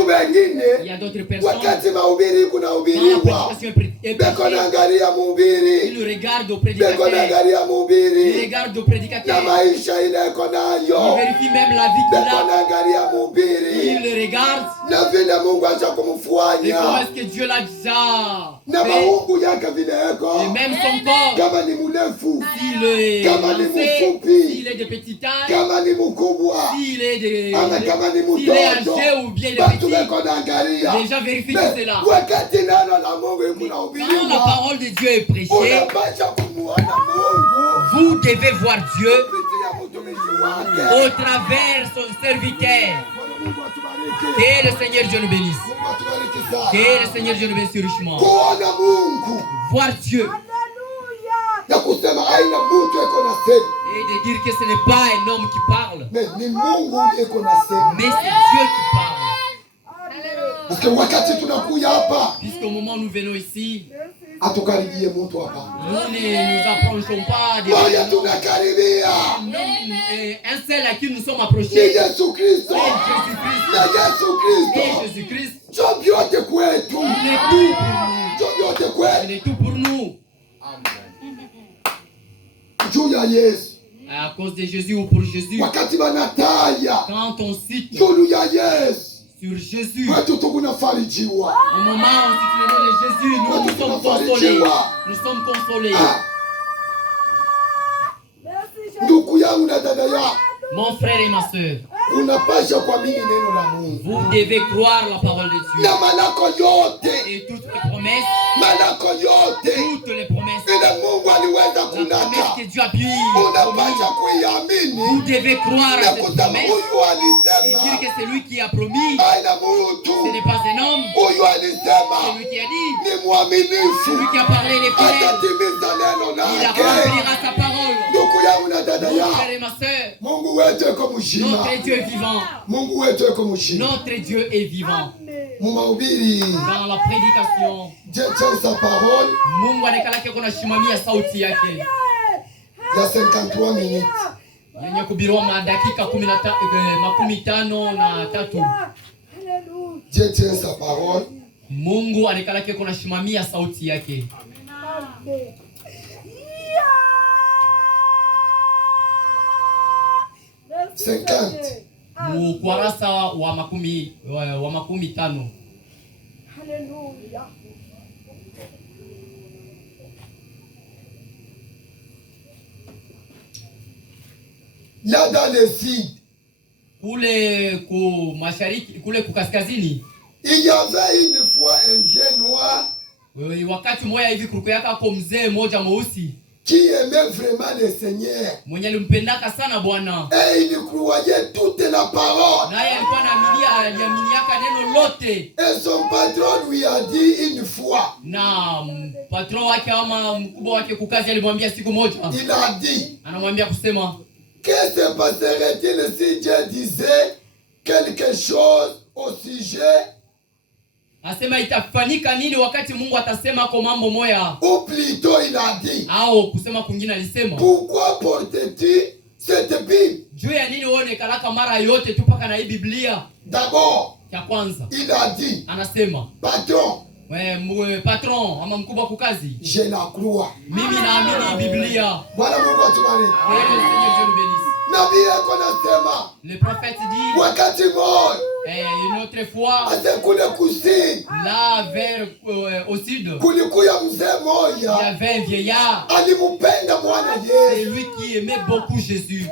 Il y a d'autres personnes. Beko naangalia mhubiri. Il regarde au prédicateur. Il regarde au prédicateur. Na maisha ile iko nayo. Il vérifie même la vie qu'il Beko a. naangalia mhubiri. Il le regarde. Na vile Mungu acha Et comment kumfanya. est-ce que Dieu l'a déjà Na fait? maungu yake vile Et eko. même son corps. Kama ni mrefu, S'il est kama ni lancé, mfupi, s'il est de petite taille, kama ni mkubwa, s'il est ama kama ni s'il est mtoto. âgé ou bien il est Batu petit, beko naangalia. les gens vérifient tout cela. Wakati neno la Mungu iko Quand la nahubiriwa, parole de Dieu est prêchée, unapaswa kumuona Mungu vous devez voir Dieu kupitia mtumishi wake. au travers son serviteur. Mungu atubariki. Que le Seigneur Dieu nous bénisse. Mungu atubariki sana. Que le Seigneur Dieu nous bénisse richement. Kuona Mungu Voir Dieu na kusema haina mtu iko na sema, et de dire que ce n'est pas un homme qui parle, ni Mungu iko na sema. mais c'est Dieu qui parle. Parce que wakati tunakuja hapa, Puisqu'au moment où nous venons ici, atukaribie mtu hapa. nous ne nous approchons pas de Moja tunakaribia. un seul à qui nous sommes Ni approchés. Yesu Kristo. Et Jésus-Christ. Na Yesu Kristo. Et Jésus-Christ. Ndio vyote kwetu. Il est tout pour nous. Ndio vyote Il kwetu. est tout pour nous. Juu ya Yesu. À cause de Jésus ou pour Jésus. Wakati banataya Quand on cite juu ya Yesu, sur Jésus, watu tunafarijiwa. au moment où on cite le nom de Jésus, nous sommes consolés. Nous sommes consolés. Ndugu yangu na dada yangu, Mon frère et ma soeur, unapaswa kuamini neno la Mungu. vous devez croire la parole de Dieu. Na manako yote, Et toutes les promesses, manako yote toutes les promesses, ile Mungu aliweza la promesse kunaka, que Dieu a pu unapaswa vous kuiamini devez croire na à cette kusema promesse huyu et alisema. dire que c'est lui qui a promis, Haina ce mtu, n'est pas un homme, huyu c'est alisema lui qui a dit, ni mwaminifu, celui qui a parlé les frères, atatimiza neno il lake. accomplira sa parole. Ndugu yangu na dada Mon yangu, frère et ma soeur, Mungu wetu yuko mzima. notre Dieu est vivant. Mungu wetu yuko mzima. Notre Dieu est vivant. Mumahubiri Dans la prédication, jecha sa parole Mungu anakalake kuna shimamia sauti yake ya 53 minutes. yenye kubiriwa madakika 53. Jecha sa parole. Mungu anakalake kuna shimamia sauti yake. 50. Ukurasa wa makumi tano. Haleluya. Là dans le sud, Kule ku mashariki, kule ku kaskazini, il y avait une fois un vieux noir wakati moja hivi kulikuwa yako mzee moja mweusi qui aimait vraiment le Seigneur. mwenye alimpendaka sana Bwana. Et il croyait toute la parole. Naye alikuwa anaaminiaka neno lote. Et son patron lui a dit une fois. Na patron wake ama mkubwa wake kukazi alimwambia siku moja. Il a dit. Anamwambia kusema, que se passerait-il si Dieu disait quelque chose au sujet? Asema itafanyika nini wakati Mungu atasema kwa mambo moya? Ou plutôt il a dit. Au kusema kwingine alisema. Pourquoi portes-tu cette Bible? Juu ya nini uone kalaka mara yote tu paka na hii Biblia? D'abord, ya kwanza. Il a dit. Anasema. Patron. Patron ama mkubwa kukazi. Je la crois. Mimi naamini Biblia. Bwana Mungu atubariki. Nabii yako nasema. Le prophète dit. Wakati mmoja. Une autre fois. Kule kusini. Là vers au sud. Kulikuya mzee mmoja. Il y avait un vieillard. Alimpenda Bwana Yesu. C'est lui qui aimait beaucoup Jésus.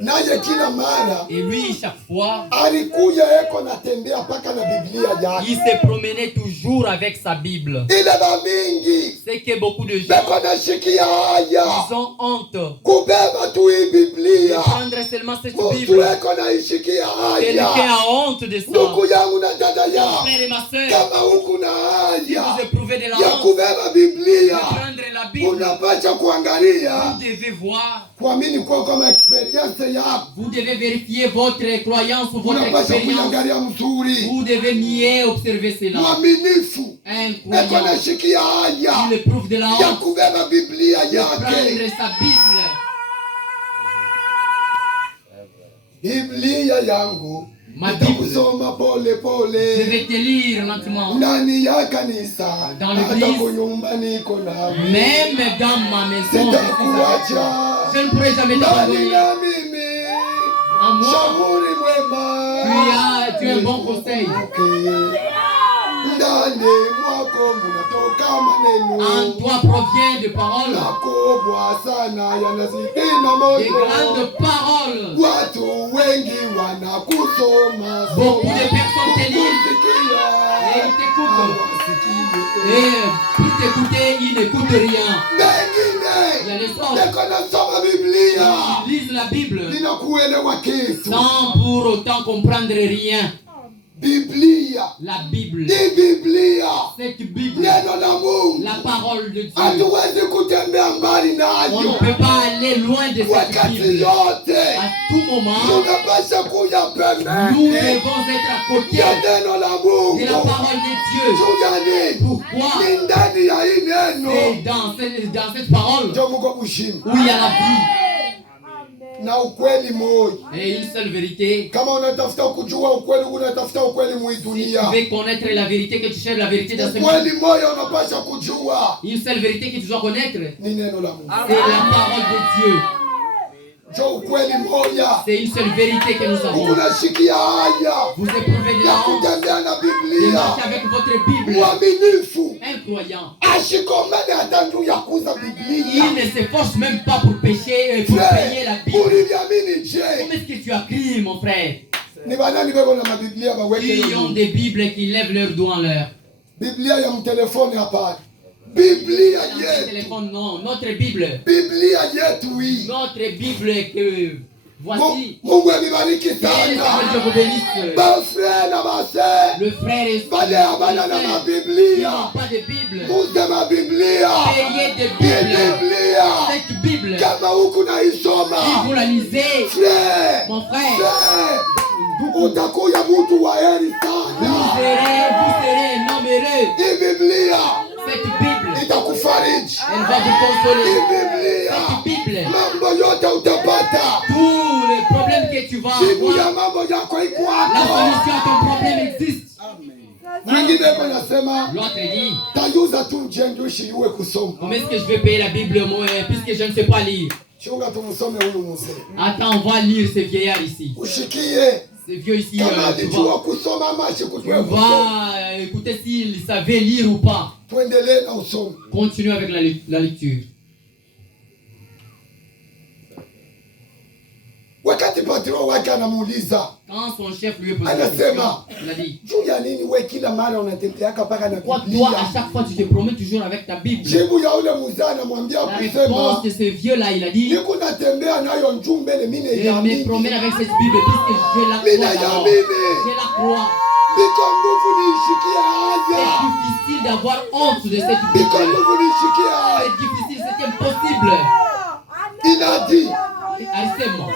Naye kila mara. Et lui chaque fois. Alikuya eko natembea paka na Biblia yake. Il se promenait toujours avec sa Bible. Ile ba mingi. C'est que beaucoup de gens. Beko nashikia haya. Ils ont honte. Kubeba tu hii Biblia. De prendre seulement cette Bible. Mtu eko naishikia haya. Quelqu'un a honte de ça. Ndugu yangu na dada yangu. Mon frère et ma soeur. Kama huku na Si haya. vous éprouvez de la Ya honte. kubeba Biblia. De prendre la Bible. Unapaswa kuangalia. Vous devez voir. Kuamini kwa kama experience yako. Vous devez vérifier votre croyance ou votre expérience. Vous devez mieux observer cela. Mwaminifu. Un croyant. Eko nashikia haya. Il éprouve de la honte. Ya kubeba Biblia yake. Prendre sa Bible. Biblia yangu Ma Bible. Nitakusoma pole pole. Je vais te lire lentement. Ndani ya kanisa. Dans l'église. Hata kwa nyumba niko nawe. Même dans ma maison, je ne pourrai jamais t'abandonner. Na mimi. En moi, Shauri mwema. tu as un bon conseil. Ndani mwako mnatoka maneno. En toi provient de paroles. Makubwa sana yanazidi na moyo. Des grandes paroles. Watu wengi wanakusoma. Beaucoup de personnes te lisent. Et ils t'écoutent. Et pour t'écouter, ils n'écoutent rien. Il y a les autres. Ils lisent la Bible sans pour autant comprendre rien. La Bible. Cette Bible. La parole de Dieu. On ne peut pas aller loin de cette Bible. À tout moment, nous devons être à côté de la parole de Dieu. Pourquoi? C'est dans cette parole où il y a la vie. Et une seule vérité. Si tu veux connaître la vérité, que tu cherches la vérité dans ce monde, une seule vérité que tu dois connaître, c'est la parole de Dieu. C'est une seule vérité que nous avons. Vous éprouvez de la honte de marcher avec votre Bible. Un croyant, il ne s'efforce même pas pour pécher, pour payer la Bible. Comment est-ce que tu as crié, mon frère? Ils ont des Bibles qui lèvent leurs doigts en l'air. Biblia yetu. Téléphone, non. Notre Bible. Biblia yetu hii. Notre Bible que voici. Mungu amebariki sana. Ba frère na ba sœur. Le frère et bale abana na ma Biblia. Pas de Bible. Muze ma Biblia. Payez de Biblia. Cette Bible. Kama huku na isoma. Si vous la lisez. Frère. Mon frère. Utakuya mtu wa heri sana. Vous serez nombreux. Hii Biblia. Cette Bible. Itakufariji. Elle va vous consoler. Hii Biblia. Cette Bible. Mambo yote utapata. Tous les problèmes que tu vas avoir. Ya mambo yako iko hapo. La solution à ton problème existe. Mwingine hapo nasema l'autre dit tayuza tu mjengo usiwe kusoma. Comment est-ce que je vais payer la Bible puisque je ne sais pas lire? Chunga tumsome huyu mzee. Attends, on va lire ce vieillard ici. Ushikie. Ce vieux ici, tu vas écouter s'il savait lire ou pas. Continue avec la lecture. Quand son chef lui a posé la question, il a dit pourquoi toi à chaque fois tu te promènes toujours avec ta Bible? La réponse de ce vieux là, il a dit je me promène avec cette Bible puisque je la crois. Je la crois. C'est difficile d'avoir honte de cette Bible. C'est difficile, c'est impossible. Il a dit alisema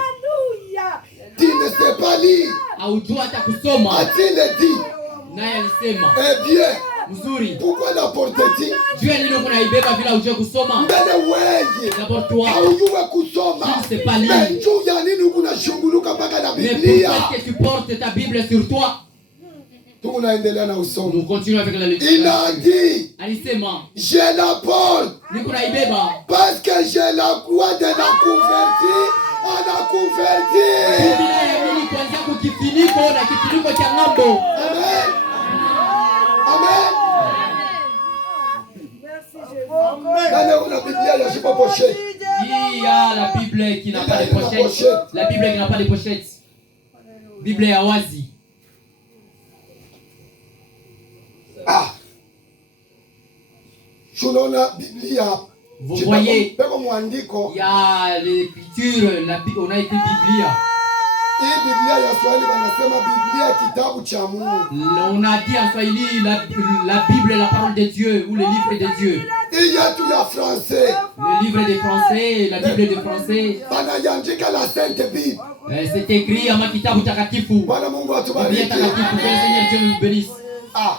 tu ne sais pas lire. Haujua hata kusoma. A-t-il dit? Naye alisema eh bien, mzuri. Pourquoi n'apporte-t-il? Juu ya nini unaibeba bila hujua kusoma? Mbele wewe. D'abord toi. Haujua kusoma. Tu ne sais pas lire. Mais juu ya nini unashughulikia mpaka na Biblia? Mais pourquoi est-ce que tu portes ta Bible sur toi? Tunaendelea na usomo. Nous continuons avec la lecture. Il a dit alisema je la porte. Niko naibeba parce que je la crois de la convertir. Ana convertir. Biblia ya mimi kuanzia kwa kifuniko na kifuniko cha ng'ambo. Amen. Amen. Dans la Biblia, il y a pas pochette. Il y a la Bible qui n'a pas de pochette. La Bible qui n'a pas de pochette. Bible ya wazi. Ah. Tunaona Biblia. Vous voyez, il y a l'écriture, on a écrit Biblia. On a dit en Swahili la Bible est la parole de Dieu ou le livre de Dieu. Il y a tout le français. Le livre des Français, la Bible des Français. C'est écrit en kitabu takatifu. Biblia takatifu, que le Seigneur Dieu nous bénisse. Ah,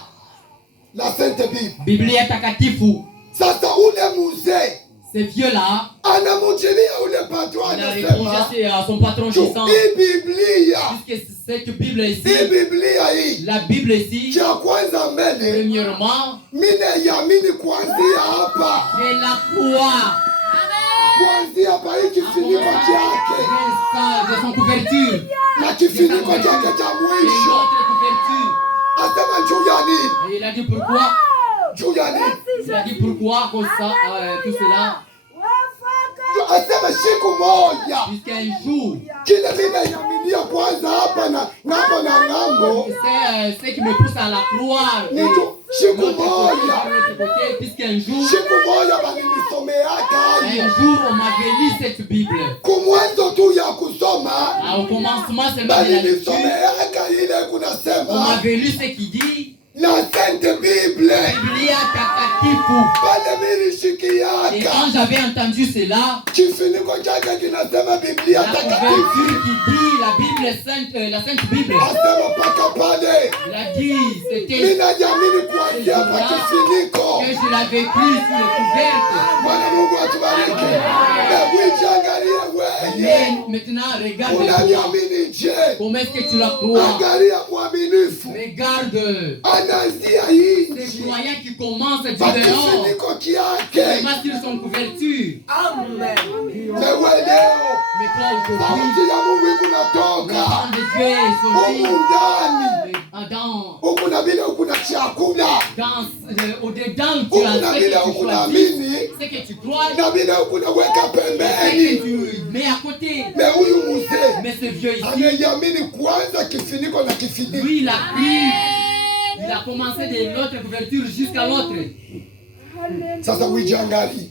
la Sainte Bible. Biblia takatifu. Sasa ule mzee Ces vieux-là, anamjilia ule patron, il a répondu à son patron disant, puisque cette Bible ici, la Bible ici, premièrement, je la crois. De son couverture. Et il a dit pourquoi? Il a dit pourquoi comme ça, tout cela? Jusqu'à un jour, c'est ce qui me pousse à la croire. Puisqu'un jour, on m'avait lu cette Bible. Au commencement, seulement de la lecture, on m'avait lu ce qui dit la Sainte Bible. Et quand j'avais entendu cela, la couverture qui dit la Bible sainte, la Sainte Bible, il a dit c'était que je l'avais écrit sur les couvertes. Mais maintenant, regarde comment est-ce que tu la crois. Regarde ces croyants qui commencent du dehors, vraiment sur son couverture. Amen. Mais toi aujourd'hui, l'enfant de Dieu est sorti au-dedans tu as ce que tu choisis, ce que tu crois, ce que tu mets à côté. Mais ce vieux ici, lui il a pris, il a commencé de l'autre couverture jusqu'à l'autre.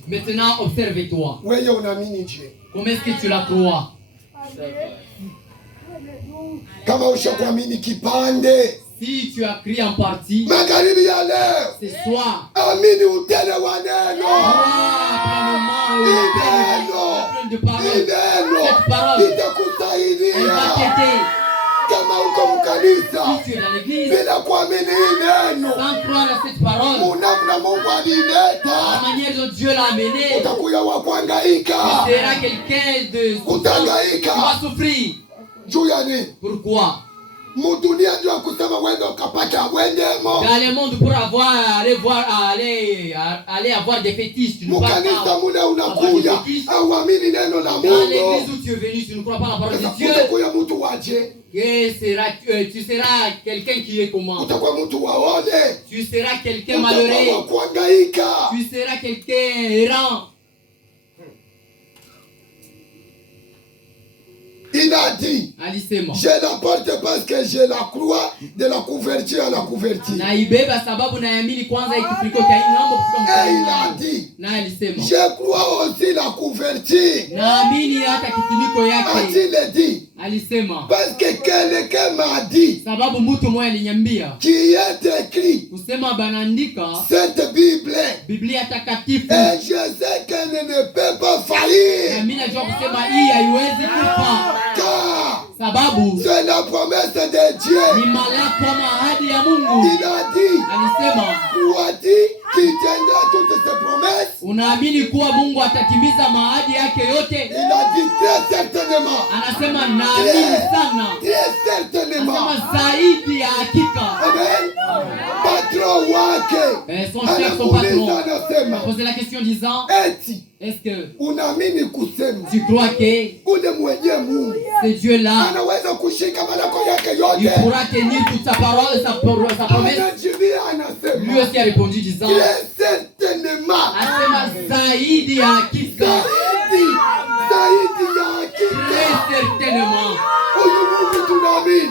Maintenant observe-toi. Comment est-ce que tu la crois? Si tu as crié en partie, c'est soit de parole. Cette parole, elle va t'aider. Si tu es dans l'église, sans croire à cette parole, la manière dont Dieu l'a amené, tu seras quelqu'un de souffrant, qui va souffrir. Pourquoi? Dans le monde, pour aller avoir des fétiches, tu ne crois pas avoir des fétiches. Dans l'église où tu es venu, tu ne crois pas la parole de Dieu. Tu seras quelqu'un qui est comment? Tu seras quelqu'un malheureux. Tu seras quelqu'un errant. Il a dit, alisema, je la porte parce que je la crois de la couverture à la couverture. Et il a dit, je crois aussi la couverture. A-t-il dit, alisema, parce que quelqu'un m'a dit, qui est écrit, cette Bible, et je sais qu'elle ne peut pas faillir. Sababu c'est la promesse de Dieu. Il a dit, crois-tu qu'il tiendra toutes ses promesses? Il a dit très certainement. Très certainement. Amen. Patron wake. Son chef, son patron, a posé la question disant, est-ce que tu crois que ce Dieu-là, il pourra tenir toute sa parole, sa promesse? Lui aussi a répondu disant, très certainement. Très certainement.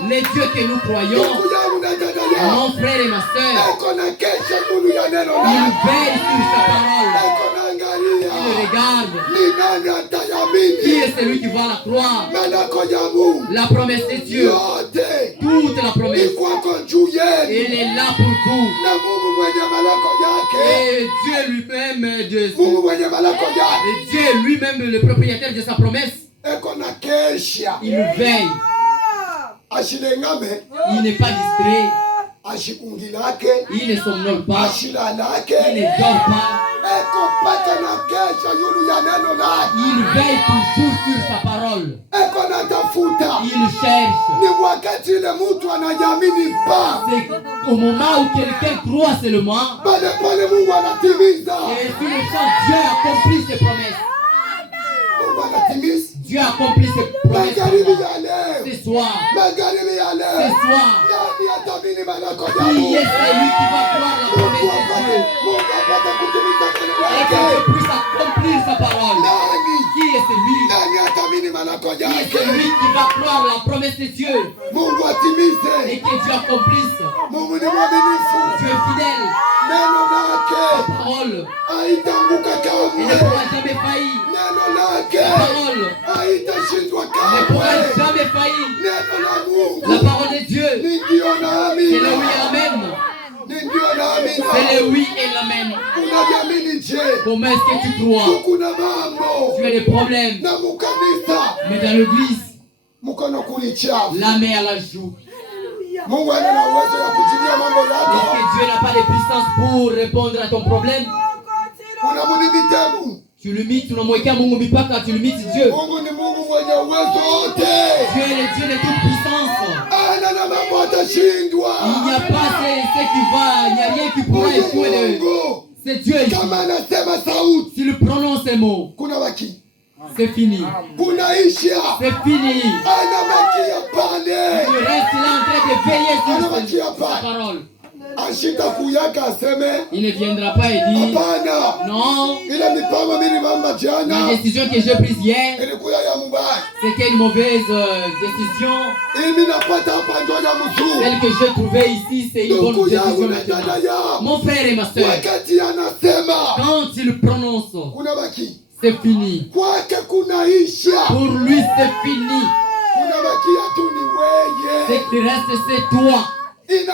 Les dieux que nous croyons, mon frère et ma soeur, il veille sur sa parole. Il regarde. Qui est celui qui va la croire? La promesse de Dieu. Toute la promesse. Elle est là pour vous. Et Dieu lui-même, le propriétaire de sa promesse, il veille. Il n'est pas distrait. Il ne somnole pas. Il ne dort pas. Il veille toujours sur sa parole. Il cherche. C'est au moment où quelqu'un croit seulement. Et sur le champ, Dieu accomplit ses promesses. Dieu accomplit ses promesses. Ce soir. Ce soir. Qui est celui qui va croire la promesse de Dieu? Et que Dieu puisse accomplir sa parole. Qui est celui? Qui est celui qui va croire la promesse de Dieu? Et que Dieu accomplisse. Dieu est fidèle. La parole. Elle ne pourra jamais faillir. La parole ne pourra jamais faillir. La parole de Dieu, c'est le oui et l'amen. C'est le oui et l'amen. Comment est-ce que tu crois? Tu as des problèmes. Mais dans l'église, la main à la joue. Est-ce que Dieu n'a pas de puissance pour répondre à ton problème? Tu limites, unamwekea Mungu mipaka, tu limites Dieu. Dieu est le Dieu de toute puissance. Il n'y a pas ce qui va, il n'y a rien qui pourra échouer. C'est Dieu ici. S'il prononce ces mots, c'est fini. C'est fini. Il reste là en train de veiller sur sa parole. Il ne viendra pas et dit non, la décision que j'ai prise hier, c'était une mauvaise décision. Celle que j'ai trouvée ici, c'est une bonne décision maintenant. Mon frère et ma soeur, quand il prononce, c'est fini. Pour lui, c'est fini. Ce qui reste, c'est toi. Il te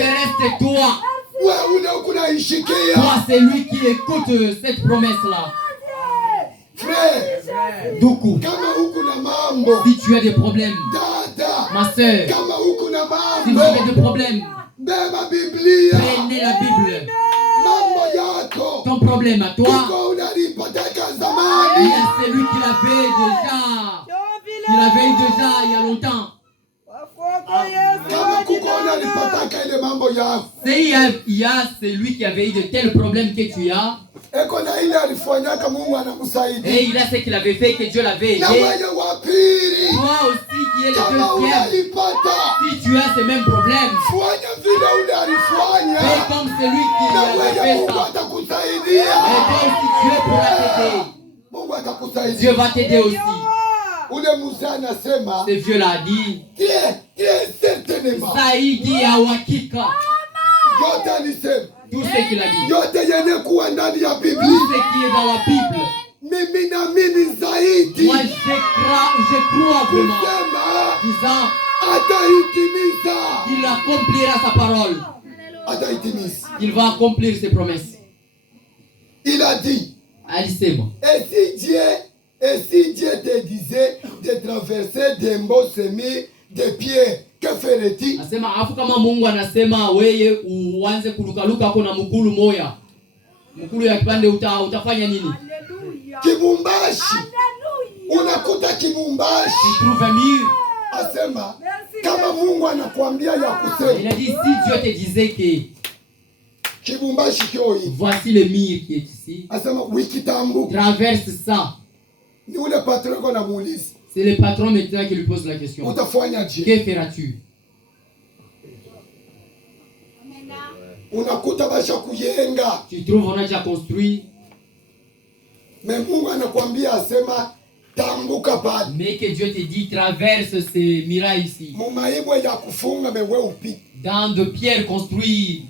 reste toi. Toi, c'est lui qui écoute cette promesse-là. Frère, Duku, si tu as des problèmes, ma soeur, si tu as des problèmes, prenez la Bible. Ton problème à toi, il y a celui qui l'avait déjà. Il l'avait déjà il y a longtemps. Il y a celui qui avait eu de tels problèmes que tu as. Et il a ce qu'il avait fait, que Dieu l'avait aidé. Toi aussi qui es le deuxième, si tu as ces mêmes problèmes, fais comme celui qui avait fait ça. Et toi aussi Dieu pourra t'aider. Dieu va t'aider aussi. Ce vieux-là a dit, ça il dit à Wakika. Tout ce qu'il a dit. Tout ce qui est dans la Bible. Moi je crois vraiment. Disant qu'il accomplira sa parole. Il va accomplir ses promesses. Il a dit. Alisema. Et si Dieu te disait de traverser des mots semis de pierre, que ferais-tu? Asema afu kama Mungu anasema wewe uanze kulukaluka kuna mkulu moya. Mkulu ya kipande utafanya nini? Kibumbashi. Unakuta kibumbashi. Tu trouves un mur. Asema kama Mungu anakuambia ya kusema. Il a dit si Dieu te disait que kibumbashi kio hii. Voici le mur qui est ici. Asema wikitambu. Traverse ça. C'est le patron maintenant qui lui pose la question. Que feras-tu? Tu trouves on a déjà construit. Mais que Dieu te dit traverse ces murailles ici. Dans de pierres construites.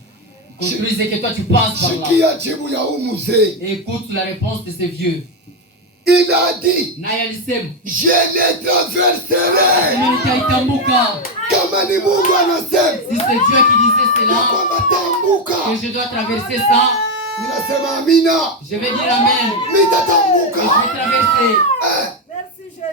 Construis et que toi tu passes par là. Écoute la réponse de ces vieux. Il a dit, je les traverserai. Si c'est Dieu qui disait cela, que je dois traverser ça, je vais dire Amen. Et je vais traverser.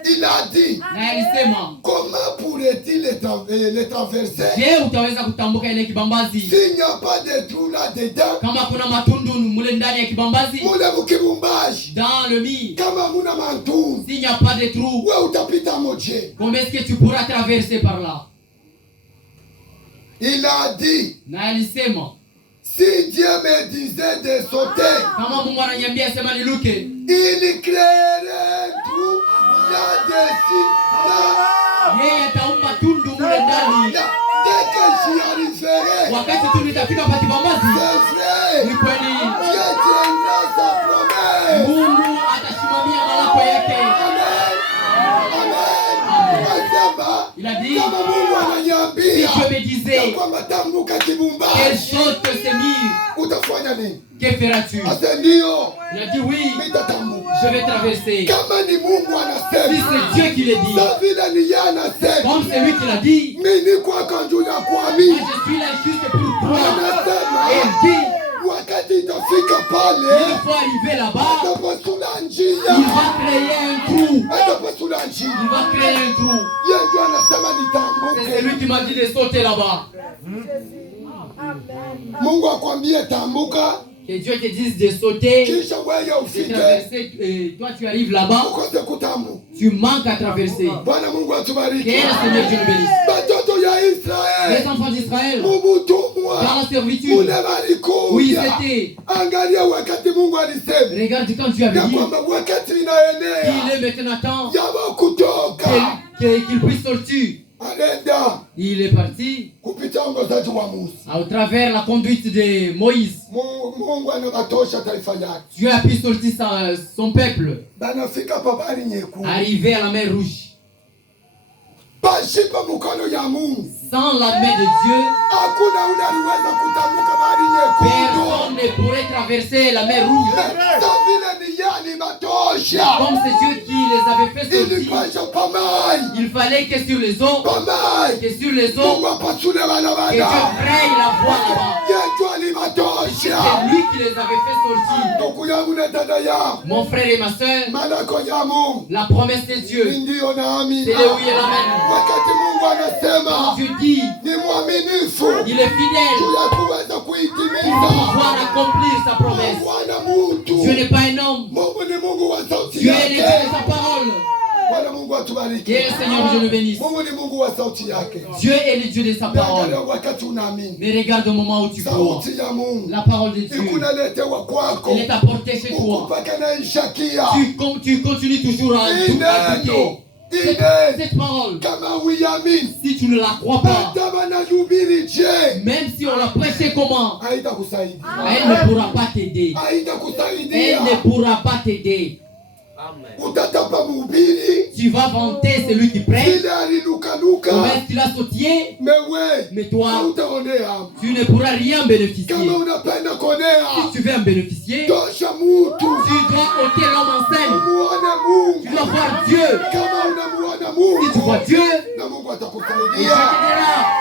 Il a dit, na alisema, comment pourrait-il les traverser? Je, utaweza kutambuka ile kibambazi S'il n'y a pas de trou là-dedans? kama kuna matundu mule ndani ya kibambazi? Mule mukibumbashi. Dans le mid. Kama muna mantundu. S'il n'y a pas de trou, wewe utapita moje. comment est-ce que tu pourras traverser par là? Il a dit, na alisema, si Dieu me disait de sauter, kama Mungu ananiambia sema niluke, il créerait un trou là-dessus. yeye ataumba tundu mule ndani. Dès que j'y arriverai, Wakati tu nitafika pa kibambazi, c'est vrai, ni kweli Dieu tiendra sa promesse. Mungu atasimamia malako yake. Amen. Amen. Asema, Il a dit, kama Mungu ananiambia si je me disais kwamba tambuka quelle kibumbashi, saute ce mur, utafanya nini? que feras-tu? Ase ndio, Il a dit oui, nitatambuka. je vais traverser. Kama ni Mungu Si anasema, c'est Dieu qui le dit, sa vile ni yeye anasema, comme c'est lui qui l'a dit, mimi niko hapa juu ya moi kuamini. je suis là juste pour croire. Anasema, Et il dit, wakati itafika pale, il faut arriver là-bas, atapasula il njia, va créer un trou. atapasula njia. Il va créer un trou. Yeye ndio anasema C'est celui nitambuke. qui m'a dit de sauter là-bas. Mungu akwambie tambuka, Que Dieu te dise de sauter, kisha wewe de ufike traverser, et toi tu arrives là-bas, ukose kutambuka. tu manques à traverser. Bwana Mungu Que atubariki. le Seigneur Dieu nous bénisse. Batoto ya Les Israeli, enfants d'Israël, mubutumwa, dans la servitude, mule où ils walikuja. étaient, Angalia wakati Mungu alisema regarde quand Dieu avait ya dit kwamba wakati inaenea qu'il est maintenant temps yaba kutoka, qu'il puisse sortir. anaenda Il est parti kupita ongozaji wa Musa. au travers la conduite de Moïse. Mungu anabatosha taifa yake. Dieu a pu sortir son peuple, Banafika pa bahari nyekundu, arriver à la mer Rouge. pashipa mkono ya Mungu, Sans la main de Dieu, hakuna ule aliweza kutambuka bahari nyekundu. personne ne pourrait traverser la mer Rouge. Sa vile ni yani matosha, Comme c'est Dieu qui les avait fait sortir, ilipasha pamai il fallait que sur les eaux, pamai, Mungu apasule que Dieu barabara. fraye la voie là-bas. Yesu alimatosha. C'est lui qui les avait fait sortir. Ndugu yangu na dada yangu, Mon frère et ma soeur, malako ya Mungu la promesse de Dieu, ni ndio na c'est amina. le oui et l'amen. Wakati Mungu Quand anasema Dieu dit, ni mwaminifu il est fidèle juu ya kuweza pour kuitimiza. pouvoir accomplir sa promesse. Bwana mutu, Dieu n'est pas un homme, Mungu ni Mungu wa sauti Dieu est le Dieu yake. de sa parole. Bwana Mungu atubariki. Que le Seigneur Dieu le bénisse. Mungu ni Mungu wa sauti yake. Dieu est le Dieu de sa parole. Angalia wakati unaamini Mais regarde au moment où tu crois. sauti ya Mungu La parole de Dieu, ikunaletewa kwako, elle est apportée chez toi. ukupaka na ishakia Tu continues toujours à ineno écouter ine cette parole. kama uiamini, Si tu ne la crois pas, hata wanahubiri je, même si on l'a prêché comment, haitakusaidia, elle ne pourra pas t'aider. haitakusaidia. Elle ne pourra pas t'aider. Utatapa mhubiri Tu vas vanter celui qui prêche. ile alinukanuka, Comment est-ce qu'il a sautié? mewe Mais toi, hautaonea. tu ne pourras rien bénéficier. Kama unapenda kuonea, Si tu veux en bénéficier, tosha mutu tu dois ôter l'homme en scène. muone Tu Mungu. dois voir Dieu. Kama unamuona Si tu Mungu vois Dieu, na Mungu il atakusaidia. t'aidera.